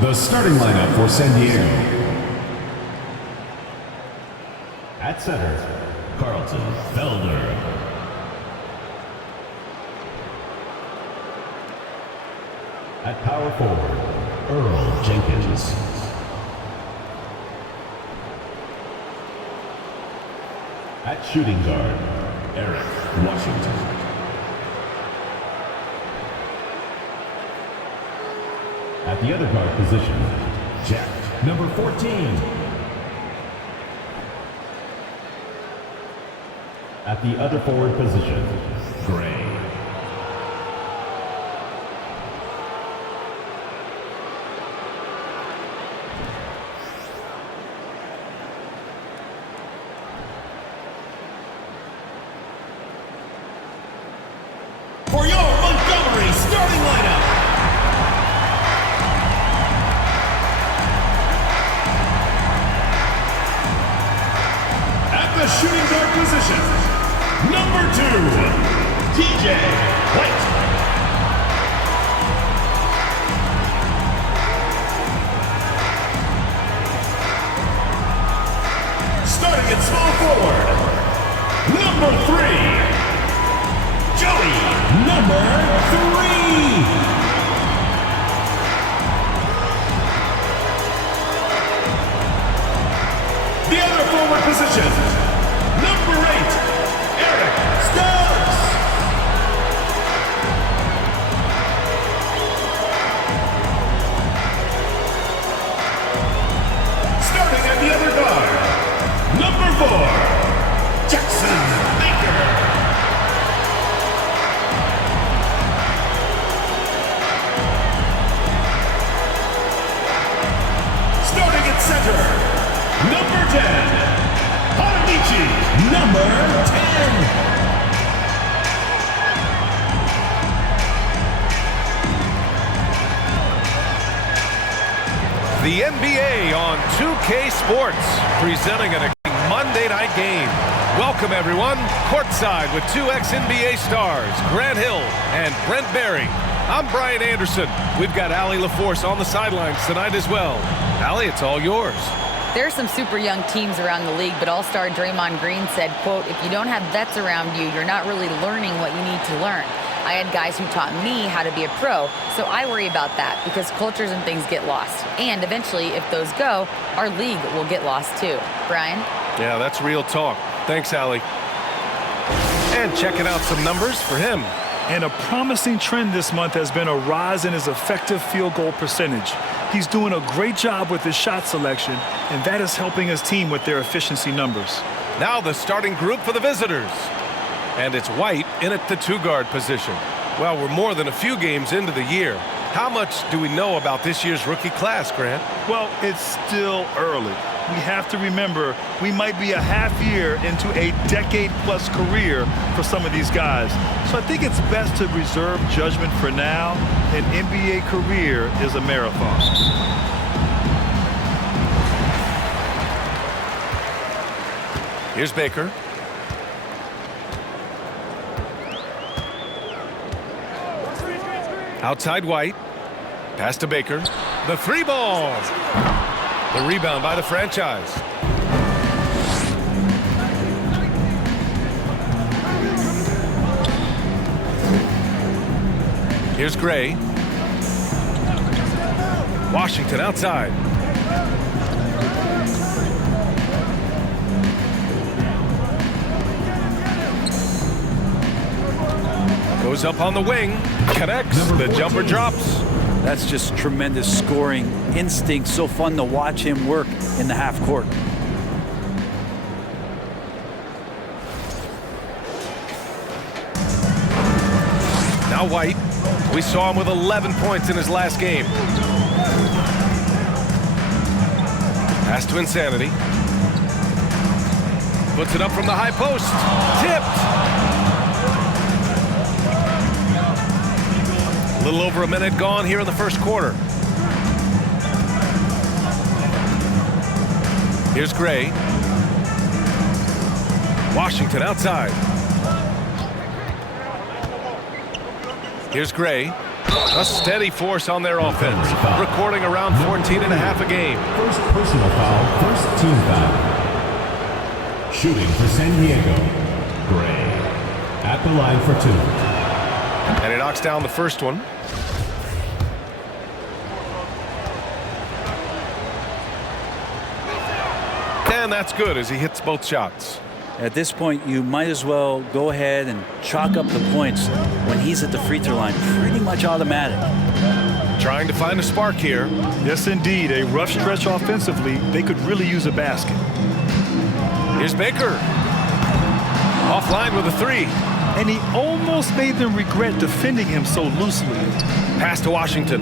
The starting lineup for San Diego. At center, Carlton Felder. At power forward, Earl Jenkins. At shooting guard, Eric Washington. At the other guard position, Jack, number 14. At the other forward position, Gray. For your Montgomery starting lineup. At the shooting guard position, number 2, TJ White. Starting at small forward, number 3, Joey, number 3. The other forward position, number 8, Eric Stubbs. Starting at the other guard, number 4, Jackson Baker. Starting at center, number 10, Hanamichi, number 10. The NBA on 2K Sports, presenting an exciting Monday night game. Welcome, everyone. Courtside with two ex-NBA stars, Grant Hill and Brent Berry. I'm Brian Anderson. We've got Allie LaForce on the sidelines tonight as well. Allie, it's all yours. There are some super young teams around the league, but All-Star Draymond Green said, quote, if you don't have vets around you, you're not really learning what you need to learn. I had guys who taught me how to be a pro, so I worry about that because cultures and things get lost. And eventually, if those go, our league will get lost too. Brian? Yeah, that's real talk. Thanks, Allie. And checking out some numbers for him. And a promising trend this month has been a rise in his effective field goal percentage. He's doing a great job with his shot selection, and that is helping his team with their efficiency numbers. Now the starting group for the visitors. And it's White in at the two-guard position. Well, we're more than a few games into the year. How much do we know about this year's rookie class, Grant? Well, it's still early. We have to remember we might be a half year into a decade-plus career for some of these guys. So I think it's best to reserve judgment for now. An NBA career is a marathon. Here's Baker. Outside White. Pass to Baker. The three ball. The rebound by the franchise. Here's Gray. Washington outside. Goes up on the wing. Connects. The jumper drops. That's just tremendous scoring instinct. So fun to watch him work in the half court. Now White. We saw him with 11 points in his last game. Pass to Insanity. Puts it up from the high post. Tipped. A little over a minute gone here in the first quarter. Here's Gray. Washington outside. Here's Gray. A steady force on their offense, recording around 14 and a half a game. First personal foul, first team foul. Shooting for San Diego, Gray. At the line for 2. And he knocks down the first one. And that's good as he hits both shots. At this point, you might as well go ahead and chalk up the points when he's at the free throw line. Pretty much automatic. Trying to find a spark here. Yes, indeed. A rough stretch offensively. They could really use a basket. Here's Baker. Offline with a 3. And he almost made them regret defending him so loosely. Pass to Washington.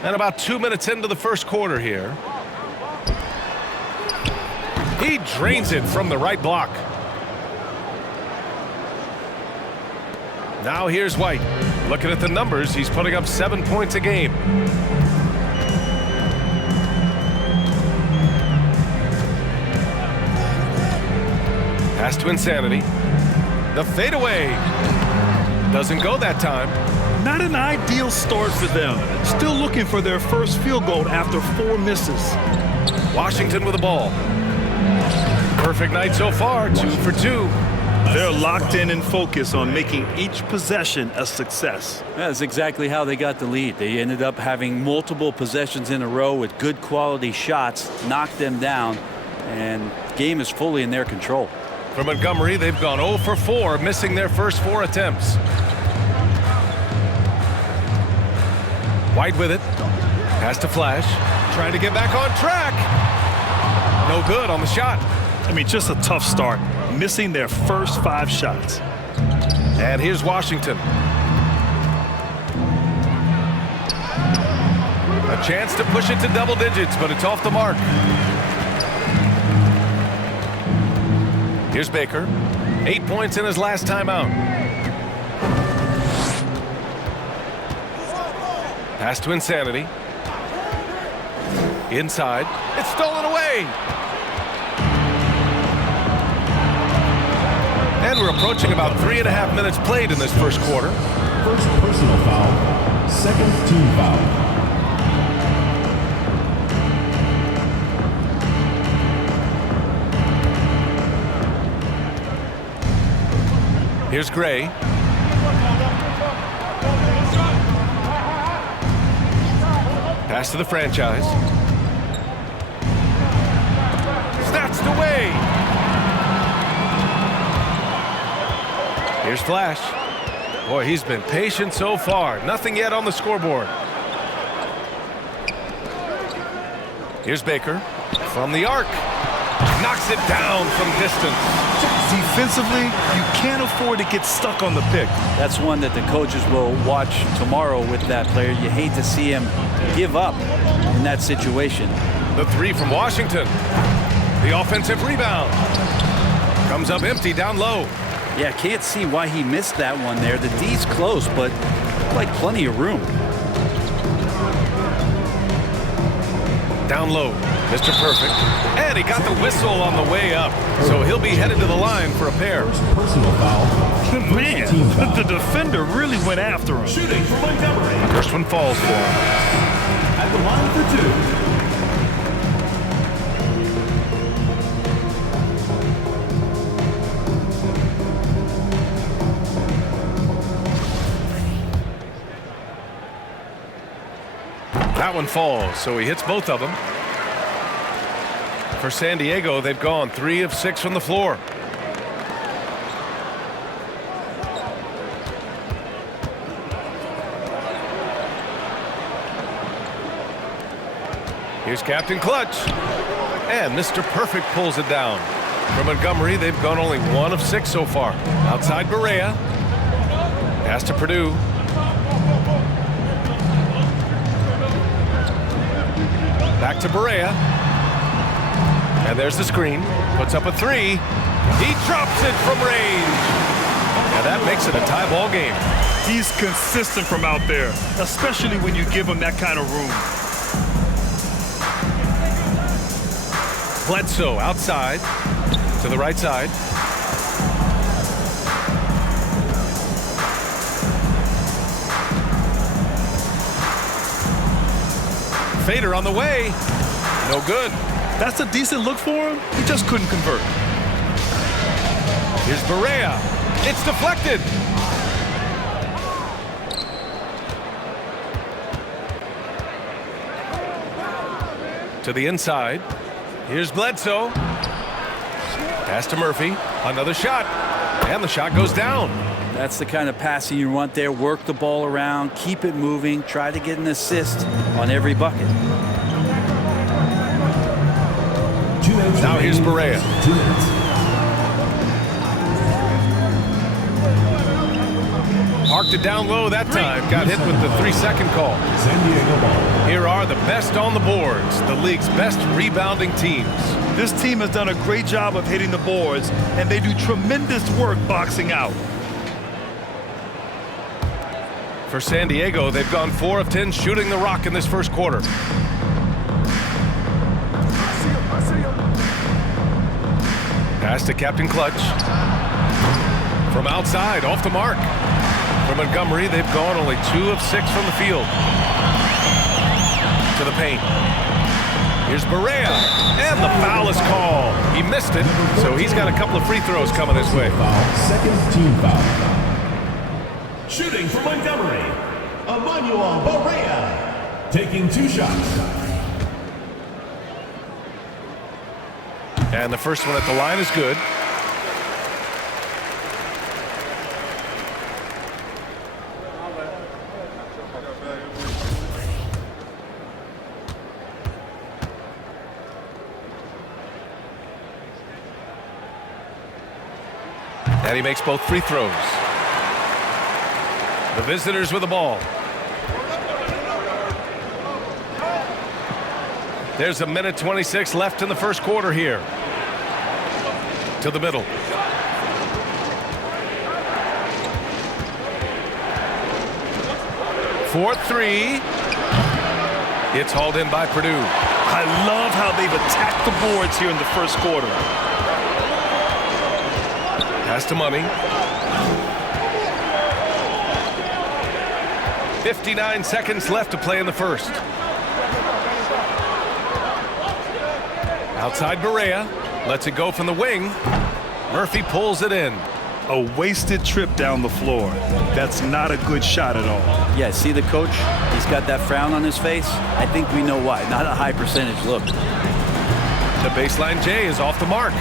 And about 2 minutes into the first quarter here. He drains it from the right block. Now here's White. Looking at the numbers, he's putting up 7 points a game. Pass to Insanity. The fadeaway. Doesn't go that time. Not an ideal start for them. Still looking for their first field goal after 4 misses. Washington with the ball. Perfect night so far, 2 for 2. They're locked in and focused on making each possession a success. That's exactly how they got the lead. They ended up having multiple possessions in a row with good quality shots, knocked them down, and the game is fully in their control. For Montgomery, they've gone 0 for 4, missing their first 4 attempts. White with it. Pass to Flash. Trying to get back on track. No good on the shot. I mean, just a tough start. Missing their first 5 shots. And here's Washington. A chance to push it to double digits, but it's off the mark. Here's Baker. 8 points in his last time out. Pass to Insanity. Inside. It's stolen away. And we're approaching about 3.5 minutes played in this first quarter. First personal foul, second team foul. Here's Gray. Pass to the franchise. Snatched away. Here's Flash. Boy, he's been patient so far. Nothing yet on the scoreboard. Here's Baker from the arc. Knocks it down from distance. Defensively, you can't afford to get stuck on the pick. That's one that the coaches will watch tomorrow with that player. You hate to see him give up in that situation. The 3 from Washington. The offensive rebound. Comes up empty down low. Yeah, can't see why he missed that one there. The D's close, but like plenty of room. Down low, Mr. Perfect. And he got the whistle on the way up. So he'll be headed to the line for a pair. Personal foul. Man, the defender really went after him. Shooting for Montgomery. First one falls for him. At the line for 2. That one falls, so he hits both of them. For San Diego, they've gone 3 of 6 from the floor. Here's Captain Clutch. And Mr. Perfect pulls it down. For Montgomery, they've gone only 1 of 6 so far. Outside Barea. Pass to Purdue. Back to Barea. And there's the screen. Puts up a 3. He drops it from range. And that makes it a tie ball game. He's consistent from out there, especially when you give him that kind of room. Bledsoe outside. To the right side. Fader on the way. No good. That's a decent look for him. He just couldn't convert. Here's Barea. It's deflected. To the inside. Here's Bledsoe. Pass to Murphy. Another shot. And the shot goes down. That's the kind of passing you want there. Work the ball around, keep it moving, try to get an assist on every bucket. Now here's Barea. 2 minutes. Parked it down low that time. Got hit with the 3-second call. San Diego ball. Here are the best on the boards, the league's best rebounding teams. This team has done a great job of hitting the boards, and they do tremendous work boxing out. For San Diego, they've gone 4 of 10 shooting the rock in this first quarter. Pass to Captain Clutch. From outside, off the mark. For Montgomery, they've gone only 2 of 6 from the field. To the paint. Here's Barea, and the foul is called. He missed it, so he's got a couple of free throws coming his way. Second team foul. Shooting for Montgomery, Emmanuel Barea. Taking 2 shots. And the first one at the line is good. And he makes both free throws. The visitors with the ball. There's 1:26 left in the first quarter here. To the middle. For 3. It's hauled in by Purdue. I love how they've attacked the boards here in the first quarter. Pass to Money. 59 seconds left to play in the first. Outside Barea. Lets it go from the wing. Murphy pulls it in. A wasted trip down the floor. That's not a good shot at all. Yeah, see the coach? He's got that frown on his face. I think we know why. Not a high percentage look. The baseline J is off the mark.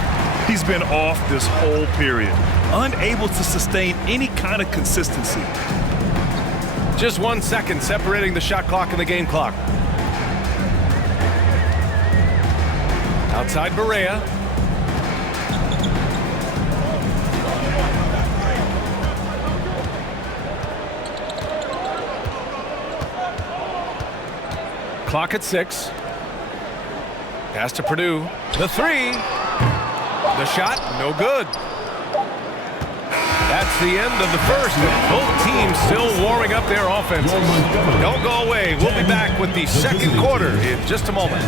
He's been off this whole period. Unable to sustain any kind of consistency. Just 1 second separating the shot clock and the game clock. Outside Barea. Clock at 6. Pass to Purdue. The 3. The shot, no good. That's the end of the first, and both teams still warming up their offenses. Don't go away. We'll be back with the second quarter in just a moment.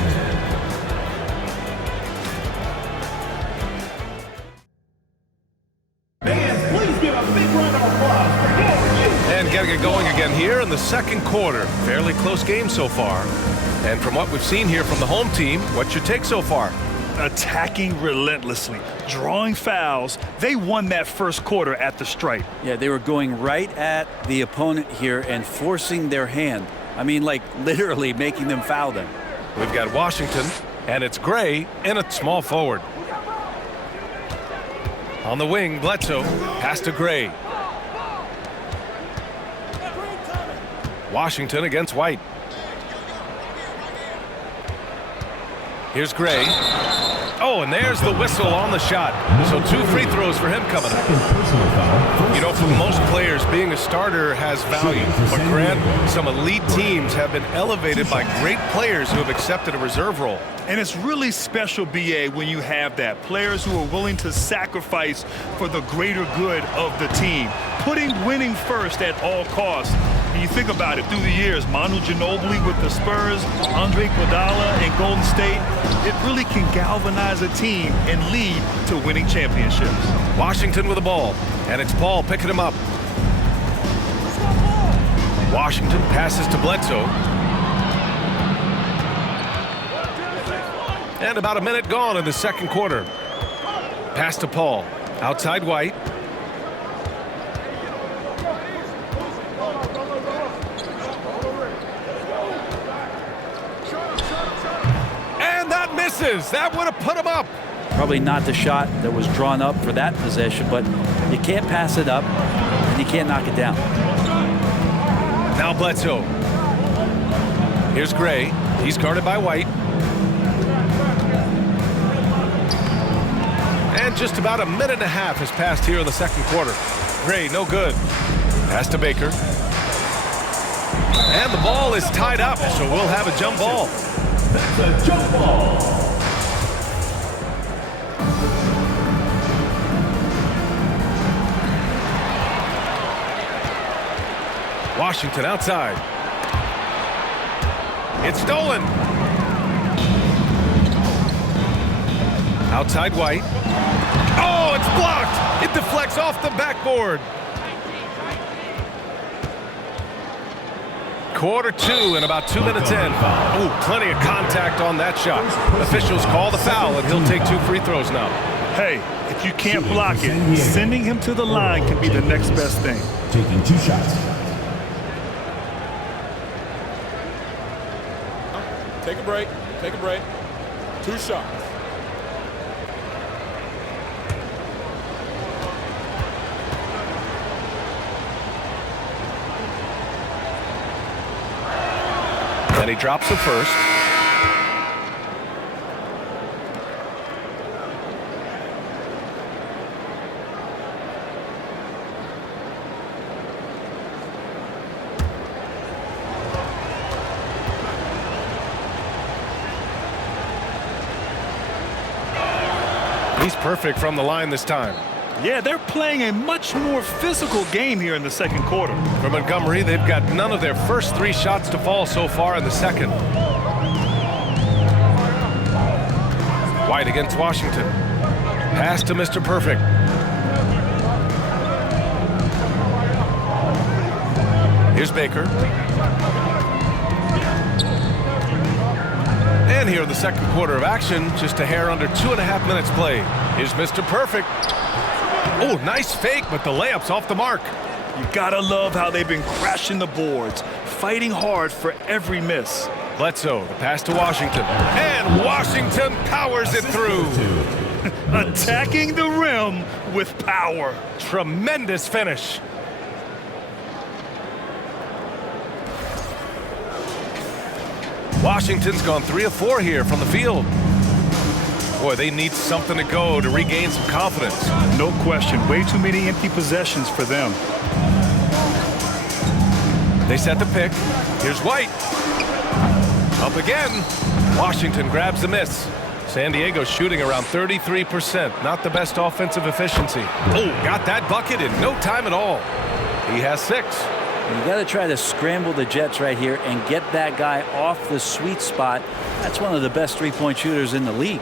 And getting it going again here in the second quarter. Fairly close game so far. And from what we've seen here from the home team, what's your take so far? Attacking relentlessly, drawing fouls. They won that first quarter at the stripe. Yeah, they were going right at the opponent here and forcing their hand. I mean, like literally making them foul them. We've got Washington, and it's Gray in a small forward. On the wing, Bledsoe. Pass to Gray. Washington against White. Here's Gray. Oh, and there's the whistle on the shot. So 2 free throws for him coming up. You know, for most players, being a starter has value. But Grant, some elite teams have been elevated by great players who have accepted a reserve role. And it's really special, BA, when you have that. Players who are willing to sacrifice for the greater good of the team. Putting winning first at all costs. And you think about it, through the years, Manu Ginobili with the Spurs, Andre Iguodala in Golden State, it really can galvanize a team and lead to winning championships. Washington with the ball, and it's Paul picking him up. Washington passes to Bledsoe. And about a minute gone in the second quarter. Pass to Paul. Outside White. And that misses. That would have put him up. Probably not the shot that was drawn up for that possession, but you can't pass it up and you can't knock it down. Now Bledsoe. Here's Gray. He's guarded by White. And just about a minute and a half has passed here in the second quarter. Gray, no good. Pass to Baker. And the ball is tied up, so we'll have a jump ball. That's a jump ball. Washington outside. It's stolen. Outside White. Oh, it's blocked. It deflects off the backboard. Quarter two and about 2 minutes in. Ooh, plenty of contact on that shot. Officials call the foul, and he'll take 2 free throws now. Hey, if you can't block it, sending him to the line can be the next best thing. Taking 2 shots. Take a break. Take a break. 2 shots. And he drops the first. He's perfect from the line this time. Yeah, they're playing a much more physical game here in the second quarter. For Montgomery, they've got none of their first 3 shots to fall so far in the second. White against Washington. Pass to Mr. Perfect. Here's Baker. And here in the second quarter of action, just a hair under 2.5 minutes played. Here's Mr. Perfect. Oh, nice fake, but the layup's off the mark. You gotta love how they've been crashing the boards, fighting hard for every miss. Bledsoe, the pass to Washington. And Washington powers it through. Attacking the rim with power. Tremendous finish. Washington's gone 3 of 4 here from the field. Boy, they need something to go to regain some confidence. No question. Way too many empty possessions for them. They set the pick. Here's White. Up again. Washington grabs the miss. San Diego shooting around 33%. Not the best offensive efficiency. Oh, got that bucket in no time at all. He has 6. You got to try to scramble the Jets right here and get that guy off the sweet spot. That's one of the best 3-point shooters in the league.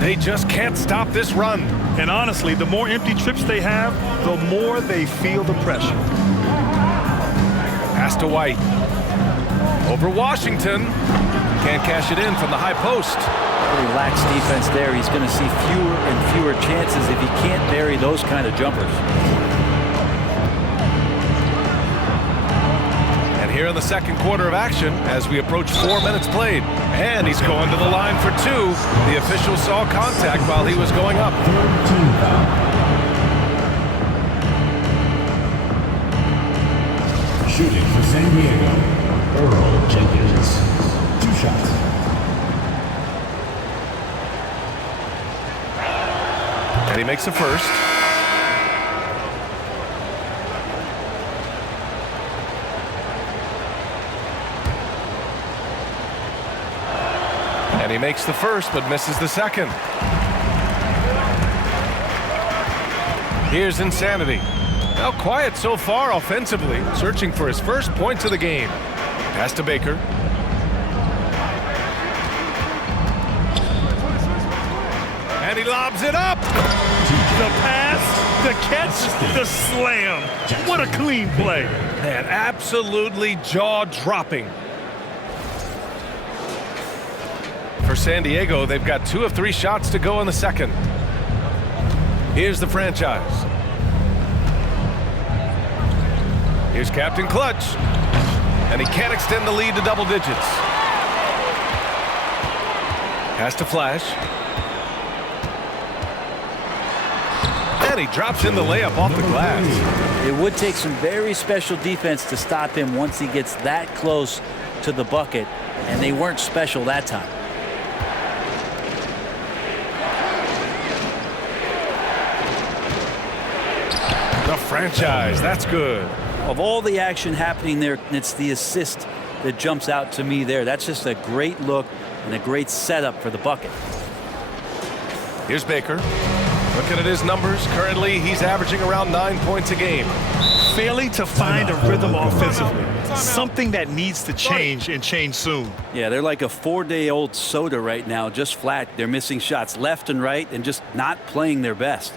They just can't stop this run. And honestly, the more empty trips they have, the more they feel the pressure. Pass to White. Over Washington. Can't cash it in from the high post. Really lax defense there. He's going to see fewer and fewer chances if he can't bury those kind of jumpers. And here in the second quarter of action, as we approach 4 minutes played. And he's going to the line for 2. The official saw contact while he was going up. Team foul. Shooting for San Diego, Earl Jenkins. 2 shots. And he makes the first. And he makes the first, but misses the second. Here's Insanity. Now quiet so far offensively, searching for his first points of the game. Pass to Baker. And he lobs it up. The pass, the catch, the slam. What a clean play. And absolutely jaw-dropping. For San Diego, they've got 2 of 3 shots to go in the second. Here's the franchise. Here's Captain Clutch. And he can't extend the lead to double digits. Pass to Flash. And he drops in the layup off the glass. It would take some very special defense to stop him once he gets that close to the bucket, and they weren't special that time. The franchise, that's good. Of all the action happening there, it's the assist that jumps out to me there. That's just a great look and a great setup for the bucket. Here's Baker. Looking at his numbers, currently he's averaging around 9 points a game. Failing to find a rhythm offensively. Something that needs to change and change soon. Yeah, they're like a 4-day-old soda right now, just flat. They're missing shots left and right and just not playing their best.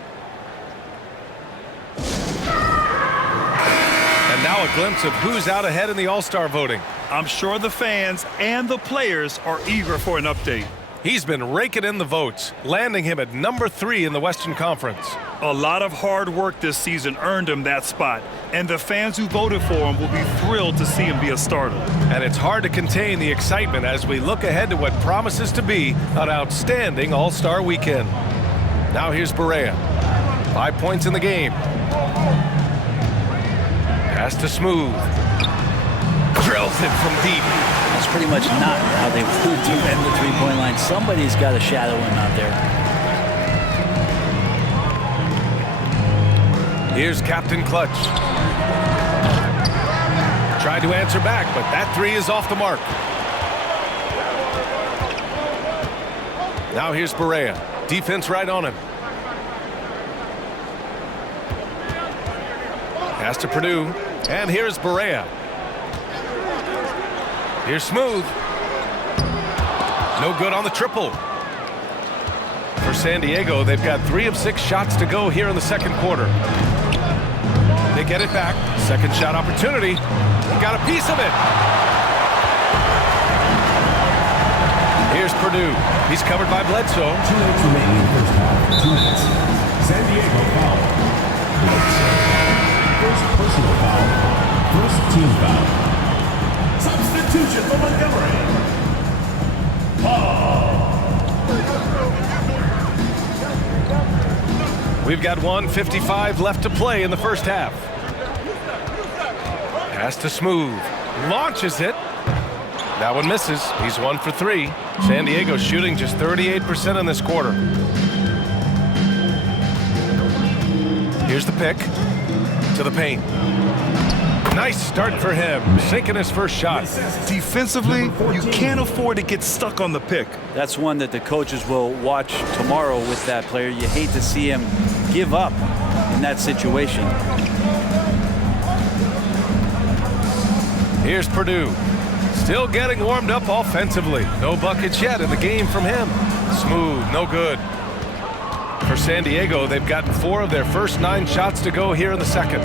And now a glimpse of who's out ahead in the All-Star voting. I'm sure the fans and the players are eager for an update. He's been raking in the votes, landing him at number 3 in the Western Conference. A lot of hard work this season earned him that spot, and the fans who voted for him will be thrilled to see him be a starter. And it's hard to contain the excitement as we look ahead to what promises to be an outstanding All-Star weekend. Now here's Barea. 5 points in the game. Pass to Smooth. Drills it from deep. That's pretty much not how they want to defend the three-point line. Somebody's got to shadow him out there. Here's Captain Clutch. Tried to answer back, but that 3 is off the mark. Now here's Barea. Defense right on him. Pass to Purdue. And here's Barea. Here's Smooth. No good on the triple. For San Diego, they've got 3 of 6 shots to go here in the second quarter. They get it back. Second shot opportunity. Got a piece of it. Here's Purdue. He's covered by Bledsoe. 2 minutes remaining in the first half. 2 minutes. San Diego foul. Bledsoe. First personal foul. First team foul. Substitution for Montgomery. We've got 1:55 left to play in the first half. Pass to Smooth. Launches it. That one misses. He's 1 for 3. San Diego shooting just 38% in this quarter. Here's the pick. To the paint. Nice start for him, sinking his first shot. Defensively, you can't afford to get stuck on the pick. That's one that the coaches will watch tomorrow with that player. You hate to see him give up in that situation. Here's Purdue. Still getting warmed up offensively. No buckets yet in the game from him. Smooth, no good. For San Diego, they've gotten 4 of their first 9 shots to go here in the second.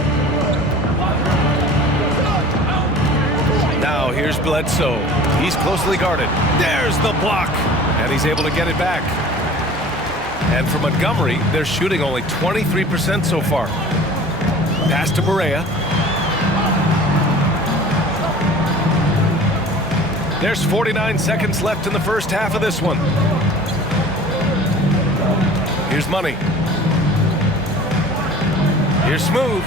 Now here's Bledsoe. He's closely guarded. There's the block. And he's able to get it back. And for Montgomery, they're shooting only 23% so far. Pass to Barea. There's 49 seconds left in the first half of this one. Here's Money. Here's Smooth.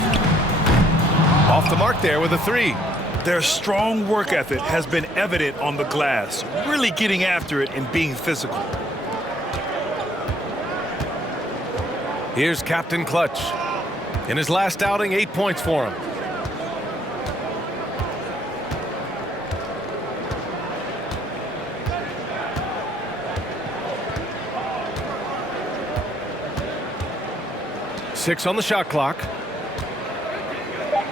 Off the mark there with a 3. Their strong work ethic has been evident on the glass, really getting after it and being physical. Here's Captain Clutch. In his last outing, 8 points for him. Six on the shot clock.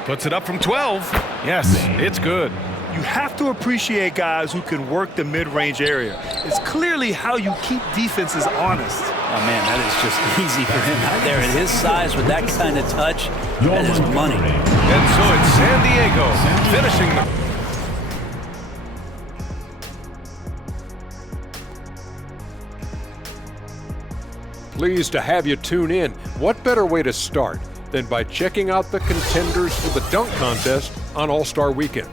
Puts it up from 12. Yes, it's good. You have to appreciate guys who can work the mid-range area. It's clearly how you keep defenses honest. Oh, man, that is just easy for him out there at his size with that kind of touch. That is money. And so it's San Diego finishing the... Pleased to have you tune in. What better way to start than by checking out the contenders for the dunk contest on All-Star Weekend?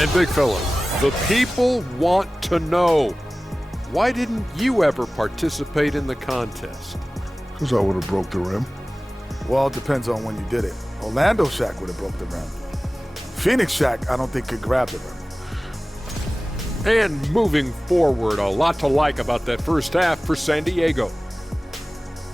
And big fella, the people want to know, why didn't you ever participate in the contest? Because I would have broke the rim. Well, it depends on when you did it. Orlando Shaq would have broke the rim. Phoenix Shaq, I don't think could grab the rim. And moving forward, a lot to like about that first half for San Diego.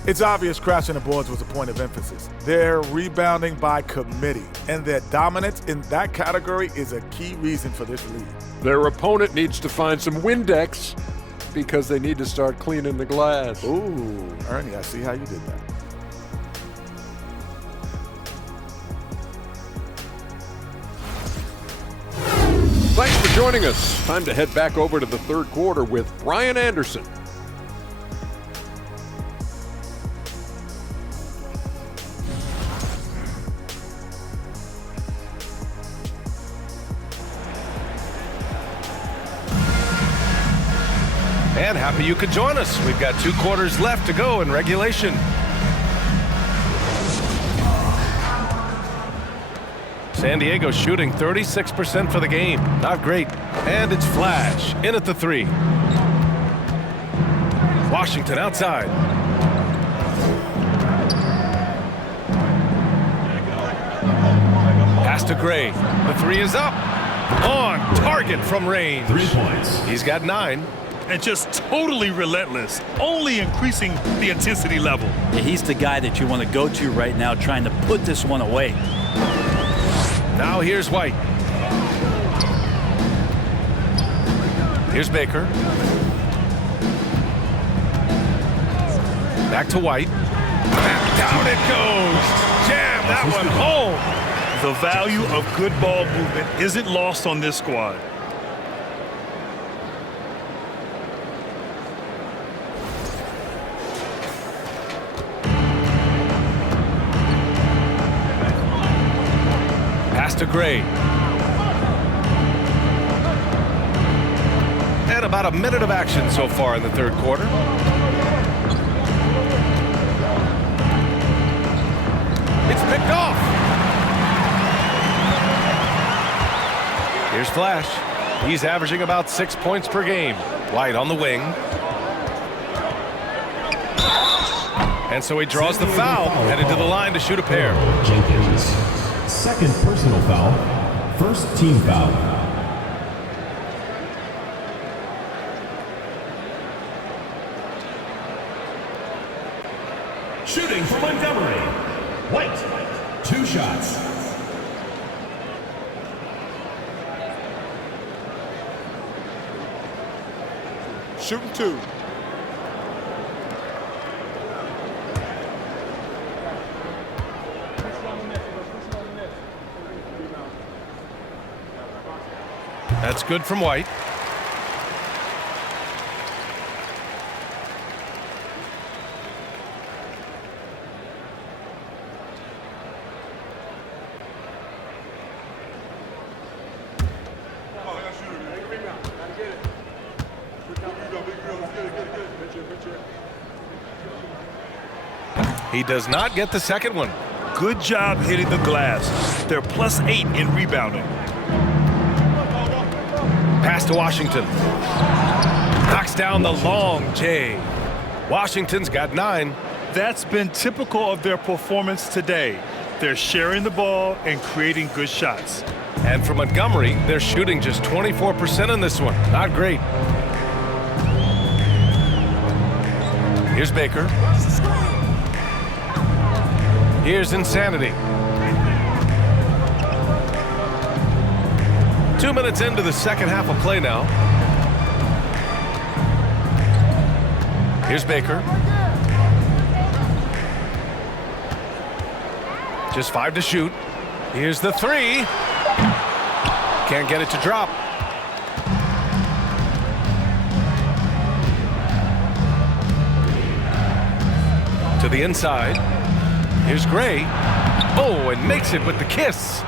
It's obvious crashing the boards was a point of emphasis. They're rebounding by committee, and their dominance in that category is a key reason for this lead. Their opponent needs to find some Windex because they need to start cleaning the glass. Ooh, Ernie, I see how you did that. Thanks for joining us. Time to head back over to the third quarter with Brian Anderson. And happy you could join us. We've got 2 quarters left to go in regulation. San Diego shooting 36% for the game. Not great. And it's Flash in at the 3. Washington outside. Pass to Gray. The 3 is up. On target from range. 3 points. He's got 9. And just totally relentless, only increasing the intensity level. Yeah, he's the guy that you want to go to right now, trying to put this one away. Now here's White. Here's Baker. Back to White. And down it goes. Jam that one home. The value of good ball movement isn't lost on this squad. To Gray. And about a minute of action so far in the third quarter. It's picked off. Here's Flash. He's averaging about 6 points per game. White on the wing. And so he draws the foul, headed to the line to shoot a pair. Jenkins. Second personal foul. First team foul. Shooting for Montgomery. White. 2 shots. Shooting 2. That's good from White. He does not get the second one. Good job hitting the glass. They're +8 in rebounding. Pass to Washington. Knocks down the long J. Washington's got 9. That's been typical of their performance today. They're sharing the ball and creating good shots. And for Montgomery, they're shooting just 24% in this one. Not great. Here's Baker. Here's Insanity. 2 minutes into the second half of play now. Here's Baker. Just 5 to shoot. Here's the 3. Can't get it to drop. To the inside. Here's Gray. Oh, and makes it with the kiss.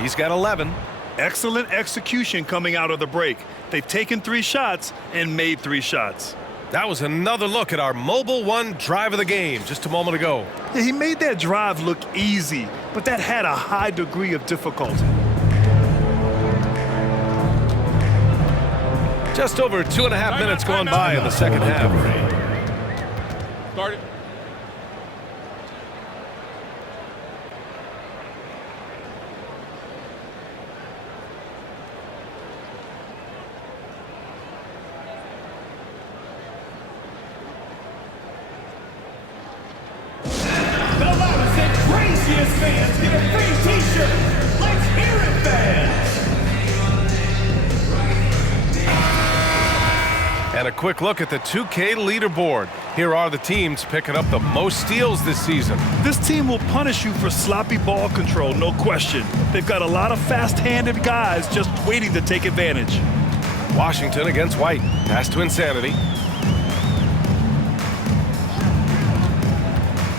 He's got 11. Excellent execution coming out of the break. They've taken 3 shots and made 3 shots. That was another look at our Mobile One drive of the game just a moment ago. Yeah, he made that drive look easy, but that had a high degree of difficulty. Just over 2.5 minutes gone by in the second half. Start it. The loudest and craziest fans get a free t-shirt. Let's hear it, fans. And a quick look at the 2K leaderboard. Here are the teams picking up the most steals this season. This team will punish you for sloppy ball control, no question. They've got a lot of fast-handed guys just waiting to take advantage. Washington against White. Pass to Insanity.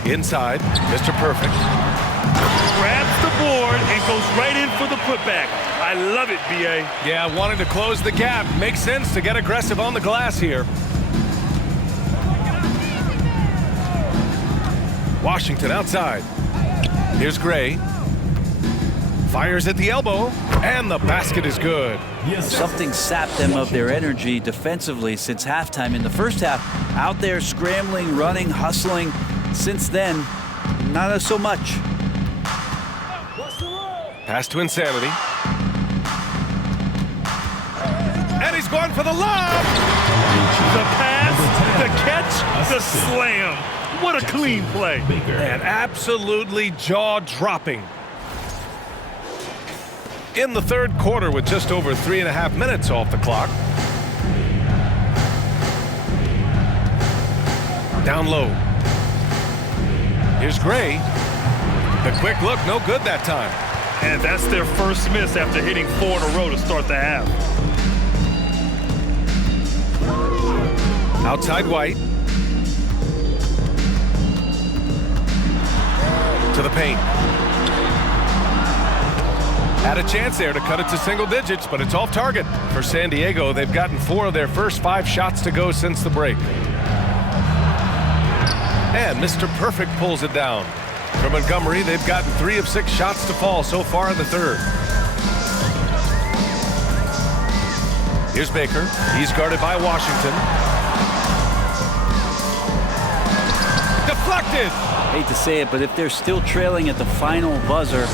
Inside, Mr. Perfect. Grabs the board and goes right in for the putback. I love it, B.A. Yeah, wanting to close the gap. Makes sense to get aggressive on the glass here. Washington outside. Here's Gray. Fires at the elbow, and the basket is good. Something sapped them of their energy defensively since halftime. In the first half, out there scrambling, running, hustling. Since then, not so much. Pass to Insanity. And he's going for the lob. The pass, the catch, the slam. What a clean play. And absolutely jaw-dropping. In the third quarter with just over 3.5 minutes off the clock. Down low. Here's Gray. The quick look, no good that time. And that's their first miss after hitting 4 in a row to start the half. Outside White. To the paint. Had a chance there to cut it to single digits, but it's off target. For San Diego, they've gotten 4 of their first 5 shots to go since the break. And Mr. Perfect pulls it down. For Montgomery, they've gotten 3 of 6 shots to fall so far in the third. Here's Baker. He's guarded by Washington. Deflected! Hate to say it, but if they're still trailing at the final buzzer,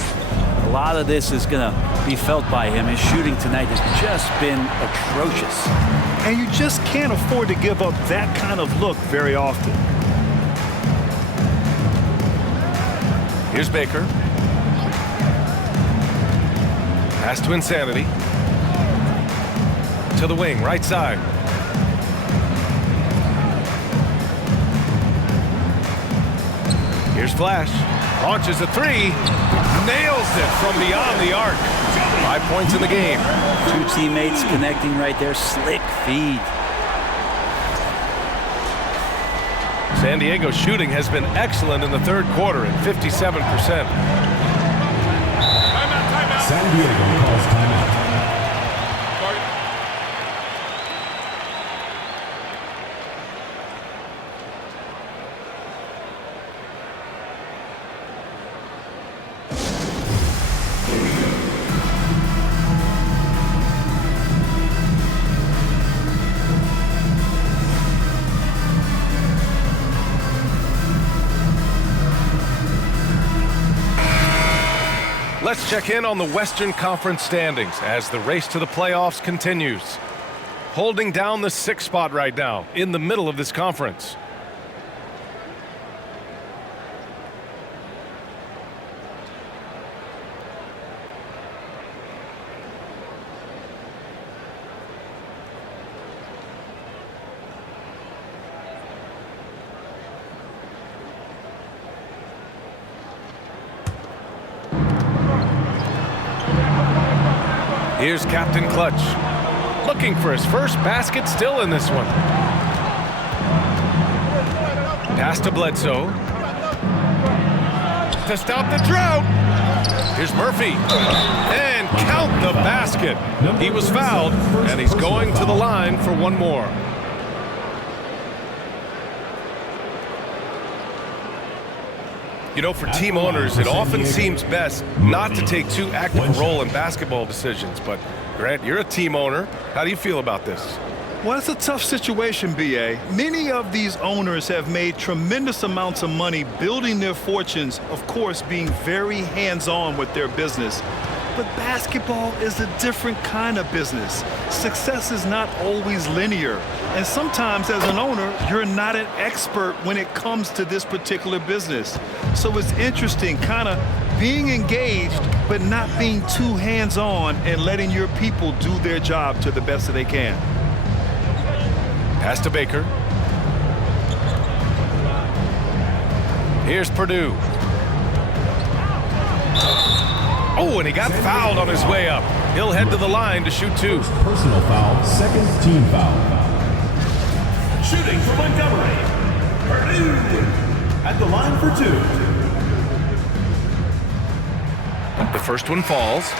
a lot of this is going to be felt by him. His shooting tonight has just been atrocious. And you just can't afford to give up that kind of look very often. Here's Baker. Pass to Insanity. To the wing, right side. Here's Flash. Launches a 3. Nails it from beyond the arc. 5 points in the game. 2 teammates connecting right there. Slick feed. San Diego's shooting has been excellent in the third quarter at 57%. Timeout. San Diego calls timeout. Start it. Let's check in on the Western Conference standings as the race to the playoffs continues. Holding down the 6th spot right now in the middle of this conference. Here's Captain Clutch. Looking for his first basket still in this one. Pass to Bledsoe. To stop the drought. Here's Murphy. And count the basket. He was fouled, and he's going to the line for one more. You know, for team owners, it often seems best not to take too active a role in basketball decisions. But, Grant, you're a team owner. How do you feel about this? Well, it's a tough situation, B.A. Many of these owners have made tremendous amounts of money building their fortunes, of course, being very hands-on with their business. But basketball is a different kind of business. Success is not always linear. And sometimes as an owner, you're not an expert when it comes to this particular business. So it's interesting kind of being engaged, but not being too hands-on and letting your people do their job to the best that they can. Pass to Baker. Here's Purdue. Oh, and he got fouled on his way up. He'll head to the line to shoot two. Personal foul, second team foul. Shooting for Montgomery. Purdue at the line for two. The first one falls.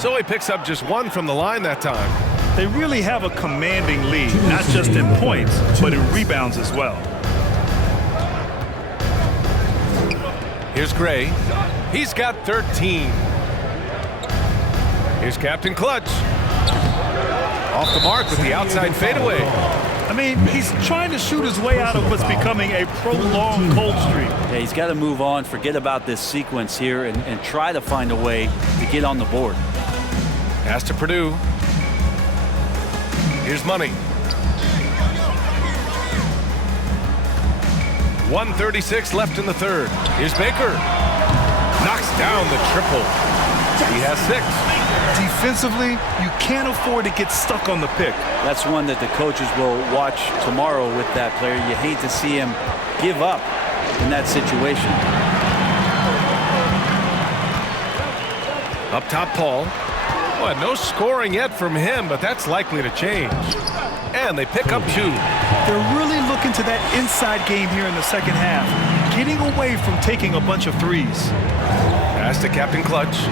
So he picks up just one from the line that time. They really have a commanding lead, not just in points, but in rebounds as well. Here's Gray. He's got 13. Here's Captain Clutch. Off the mark with the outside fadeaway. I mean, he's trying to shoot his way out of what's becoming a prolonged cold streak. Yeah, he's got to move on, forget about this sequence here, and try to find a way to get on the board. Pass to Purdue. Here's Money. 1:36 left in the third. Here's Baker. Knocks down the triple. He has 6. Defensively, you can't afford to get stuck on the pick. That's one that the coaches will watch tomorrow with that player. You hate to see him give up in that situation. Up top, Paul. Well, no scoring yet from him, but that's likely to change. And they pick up 2. They're really looking to that inside game here in the second half, getting away from taking a bunch of threes. Pass to Captain Clutch.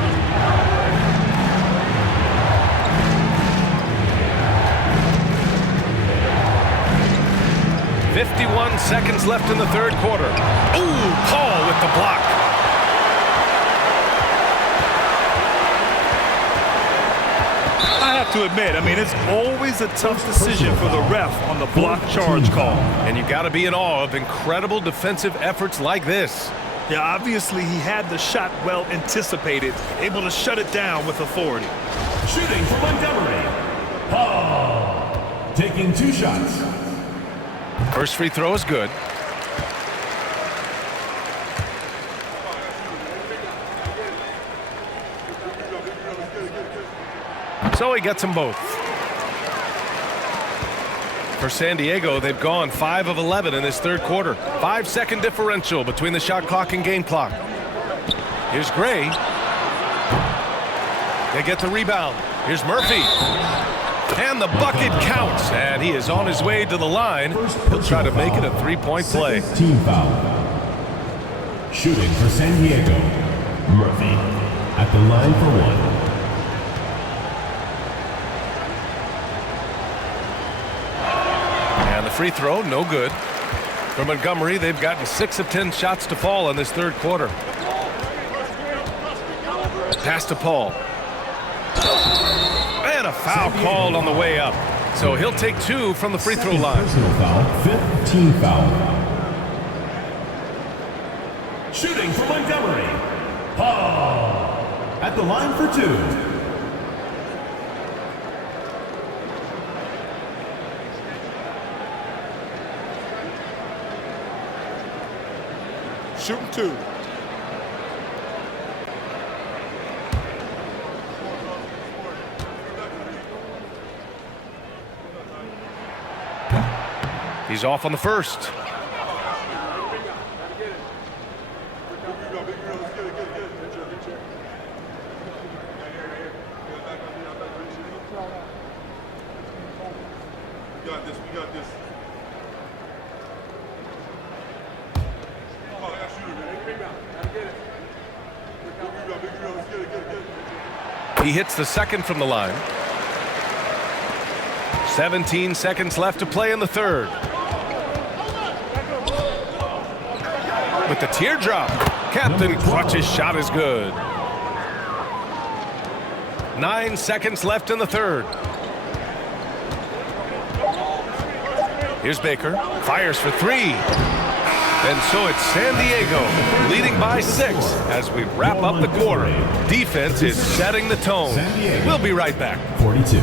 .51 seconds left in the third quarter. Ooh, Paul with the block. I have to admit, I mean, it's always a tough decision for the ref on the block charge call. And you got to be in awe of incredible defensive efforts like this. Yeah, obviously he had the shot well anticipated, able to shut it down with authority. Shooting for Montgomery. Paul taking 2 shots. First free throw is good. So he gets them both. For San Diego, they've gone 5 of 11 in this third quarter. 5-second differential between the shot clock and game clock. Here's Gray. They get the rebound. Here's Murphy. And the bucket counts. And he is on his way to the line. He'll try to make it a 3-point play. Team foul. Shooting for San Diego. Murphy at the line for 1. Free throw, no good. For Montgomery, they've gotten 6 of 10 shots to fall in this third quarter. Pass to Paul. And a foul called on the way up. So he'll take 2 from the free throw line. Personal foul, 5th team foul. Shooting for Montgomery. Paul at the line for 2. Shooting 2. He's off on the first. We got this. He hits the second from the line. 17 seconds left to play in the third. With the teardrop, Captain Clutch's shot is good. 9 seconds left in the third. Here's Baker, fires for three. And so it's San Diego leading by 6 as we wrap up the quarter. Defense is setting the tone. We'll be right back. 42.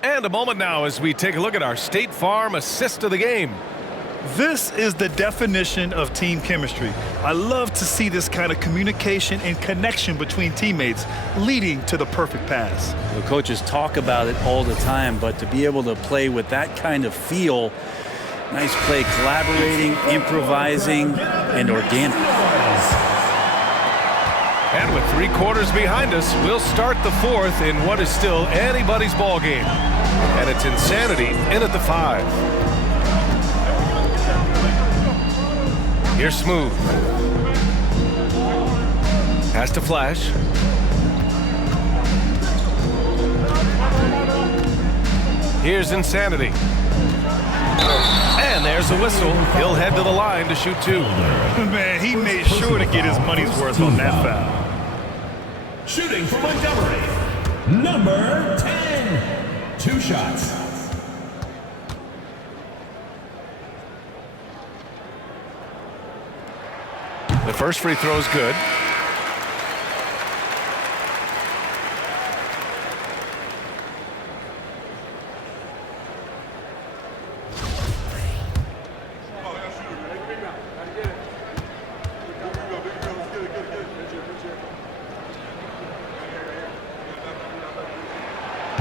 And a moment now as we take a look at our State Farm assist of the game. This is the definition of team chemistry. I love to see this kind of communication and connection between teammates leading to the perfect pass. The coaches talk about it all the time, but to be able to play with that kind of feel, nice play, collaborating, improvising, and organic. And with 3 quarters behind us, we'll start the fourth in what is still anybody's ball game. And it's Insanity in at the 5. Here's Smooth. Pass to Flash. Here's Insanity. And there's a whistle. He'll head to the line to shoot 2. Man, he made sure to get his money's worth on that foul. Shooting for Montgomery, number 10. 2 shots. The first free throw is good.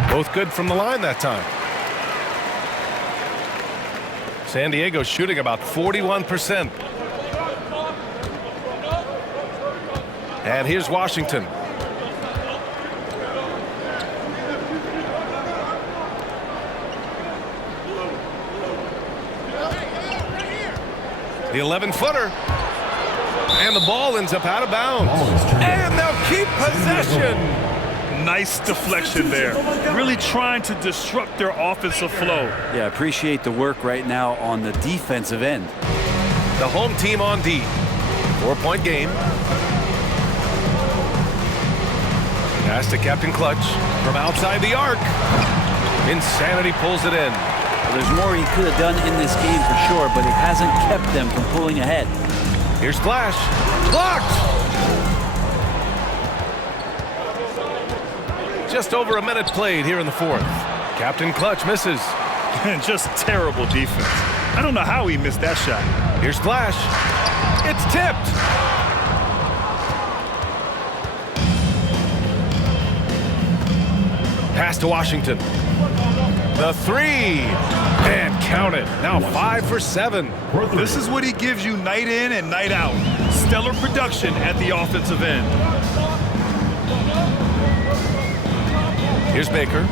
Both good from the line that time. San Diego shooting about 41%. And here's Washington. The 11-footer. And the ball ends up out of bounds. And they'll keep possession. Nice deflection there. Really trying to disrupt their offensive flow. Yeah, appreciate the work right now on the defensive end. The home team on D. 4-point game. Pass to Captain Clutch from outside the arc. Insanity pulls it in. Well, there's more he could have done in this game for sure, but it hasn't kept them from pulling ahead. Here's Flash. Blocked! Just over a minute played here in the fourth. Captain Clutch misses. Just terrible defense. I don't know how he missed that shot. Here's Flash. It's tipped. Pass to Washington. The 3. And count it. Now 5 for 7. This is what he gives you night in and night out. Stellar production at the offensive end. Here's Baker.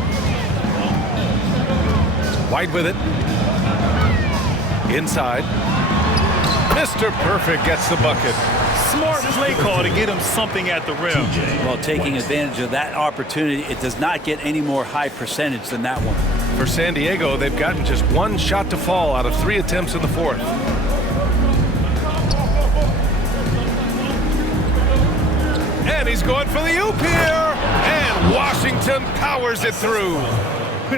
White with it. Inside. Mr. Perfect gets the bucket. Smart play call to get him something at the rim. Well, taking advantage of that opportunity, it does not get any more high percentage than that one. For San Diego, they've gotten just 1 shot to fall out of 3 attempts in the fourth. And he's going for the oop here. And Washington powers it through.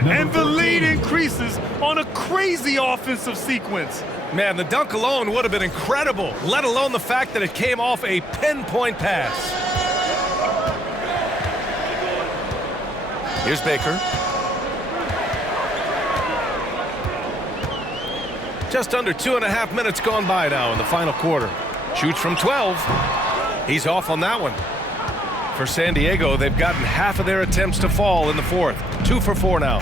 And the lead increases on a crazy offensive sequence. Man, the dunk alone would have been incredible, let alone the fact that it came off a pinpoint pass. Here's Baker. Just under 2.5 minutes gone by now in the final quarter. Shoots from 12. He's off on that one. For San Diego, they've gotten half of their attempts to fall in the fourth. 2 for 4 now.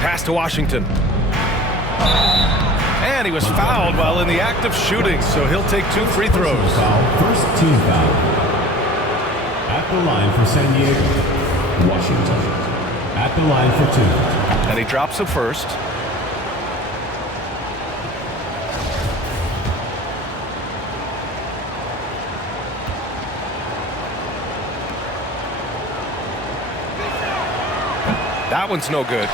Pass to Washington. And he was fouled while in the act of shooting, so he'll take 2 free throws. First team foul. At the line for San Diego, Washington. At the line for 2. And he drops the first. That one's no good.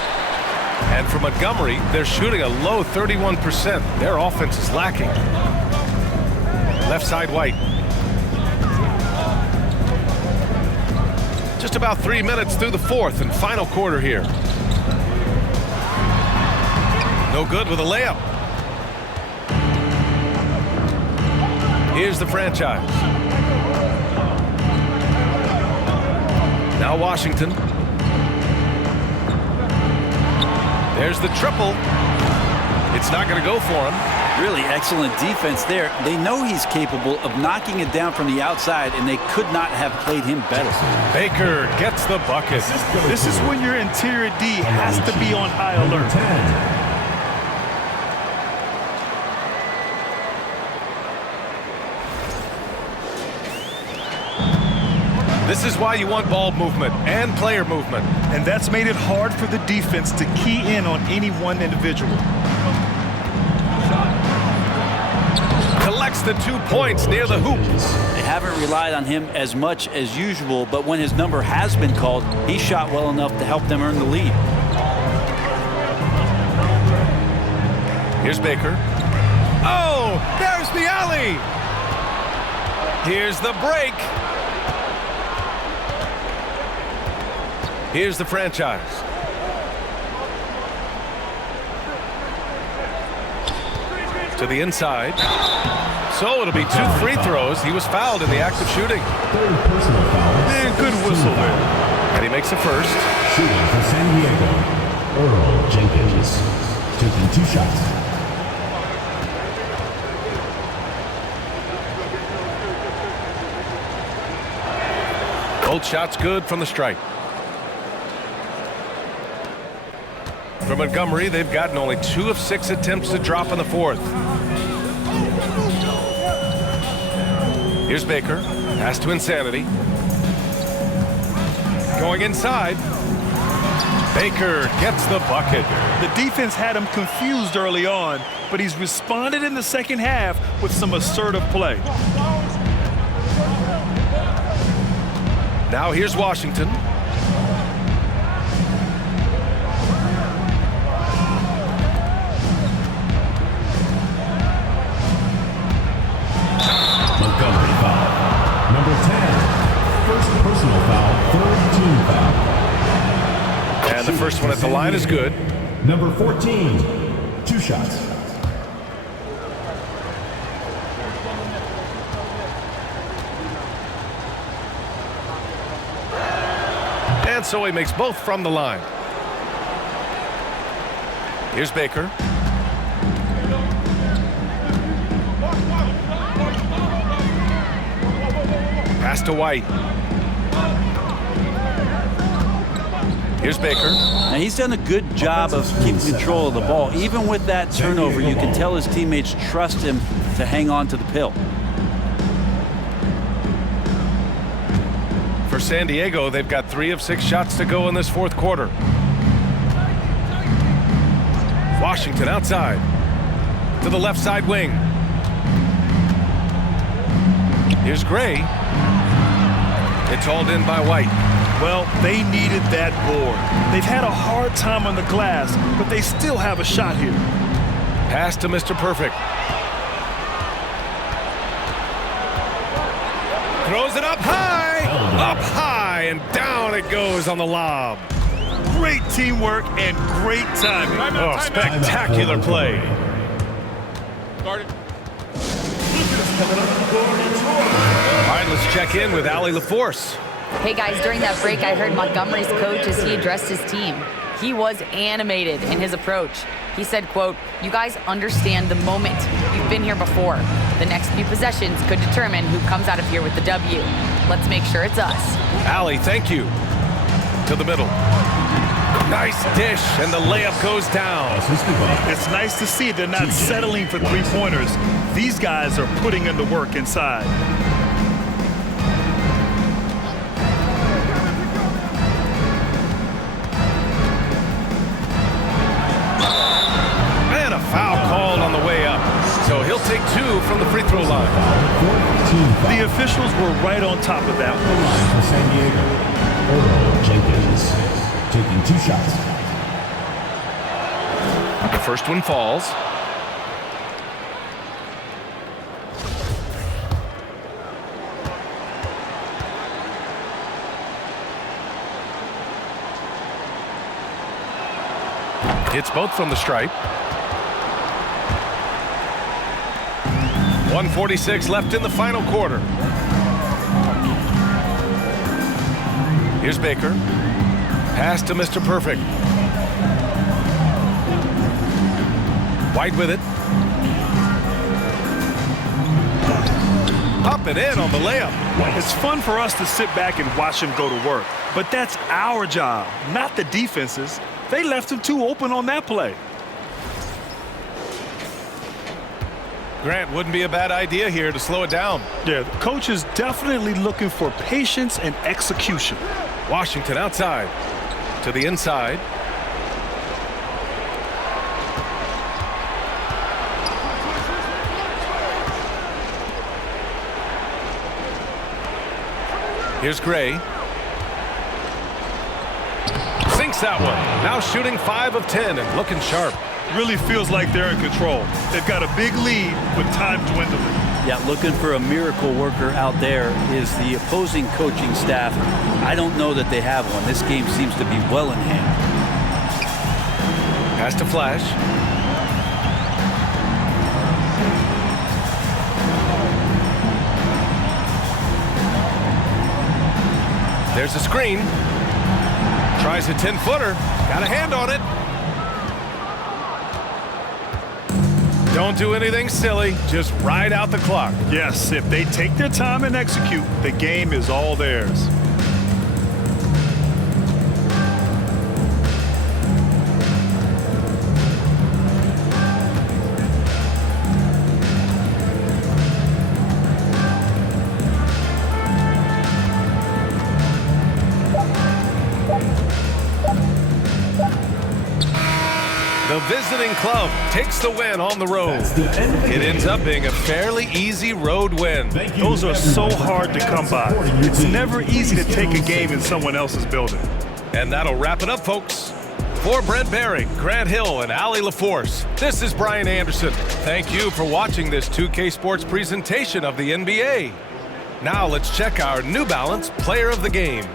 And for Montgomery, they're shooting a low 31%. Their offense is lacking. Left side, White. Just about 3 minutes through the fourth and final quarter here. No good with a layup. Here's the franchise. Now Washington. There's the triple. It's not going to go for him. Really excellent defense there. They know he's capable of knocking it down from the outside, and they could not have played him better. Baker gets the bucket. This is when your interior D has to be on high alert. This is why you want ball movement and player movement. And that's made it hard for the defense to key in on any one individual. Collects the 2 points near the hoop. They haven't relied on him as much as usual, but when his number has been called, he shot well enough to help them earn the lead. Here's Baker. Oh, there's the alley. Here's the break. Here's the franchise. To the inside. So it'll be 2 free throws. He was fouled in the act of shooting. Third personal foul. And good whistle there. And he makes a first. Shooting for San Diego, Earl Jenkins. Taking 2 shots. Both shots good from the stripe. For Montgomery, they've gotten only 2 of 6 attempts to drop in the fourth. Here's Baker. Pass to Insanity. Going inside. Baker gets the bucket. The defense had him confused early on, but he's responded in the second half with some assertive play. Now here's Washington. Montgomery foul. Number 10. First personal foul, third team foul. And the first one at the line is good. Number 14. 2 shots. And so he makes both from the line. Here's Baker. Pass to White. Here's Baker. Now he's done a good job of keeping control of the ball. Even with that turnover, you can tell his teammates trust him to hang on to the pill. For San Diego, they've got 3 of 6 shots to go in this fourth quarter. Washington outside to the left side wing. Here's Gray. It's hauled in by White. Well, they needed that board. They've had a hard time on the glass, but they still have a shot here. Pass to Mr. Perfect. Throws it up high. Up high, and down it goes on the lob. Great teamwork and great timing. Oh, spectacular play. Guard it. All right, let's check in with Allie LaForce. Hey guys, during that break, I heard Montgomery's coach as he addressed his team. He was animated in his approach. He said, quote, "You guys understand the moment. You've been here before. The next few possessions could determine who comes out of here with the W. Let's make sure it's us." Allie, thank you. To the middle. Nice dish, and the layup goes down. It's nice to see they're not settling for three-pointers. These guys are putting in the work inside. And a foul called on the way up. So he'll take 2 from the free throw line. The officials were right on top of that one. For San Diego, Earl Jenkins taking 2 shots. The first one falls. Hits both from the stripe. 1:46 left in the final quarter. Here's Baker. Pass to Mr. Perfect. White with it. Up and in on the layup. It's fun for us to sit back and watch him go to work. But that's our job, not the defense's. They left him too open on that play. Grant, wouldn't be a bad idea here to slow it down. Yeah, the coach is definitely looking for patience and execution. Washington outside. To the inside. Here's Gray. Sinks that one. Now shooting 5 of 10 and looking sharp. Really feels like they're in control. They've got a big lead with time dwindling. Yeah, looking for a miracle worker out there is the opposing coaching staff. I don't know that they have one. This game seems to be well in hand. Pass to Flash. There's a screen. Tries a 10-footer. Got a hand on it. Don't do anything silly. Just ride out the clock. Yes, if they take their time and execute, the game is all theirs. The visiting club takes the win on the road. It ends up being a fairly easy road win. Those are so hard to come by. It's never easy to take a game in someone else's building. And that'll wrap it up, folks. For Brent Barry, Grant Hill, and Allie LaForce, this is Brian Anderson. Thank you for watching this 2K Sports presentation of the NBA. Now let's check our New Balance Player of the Game.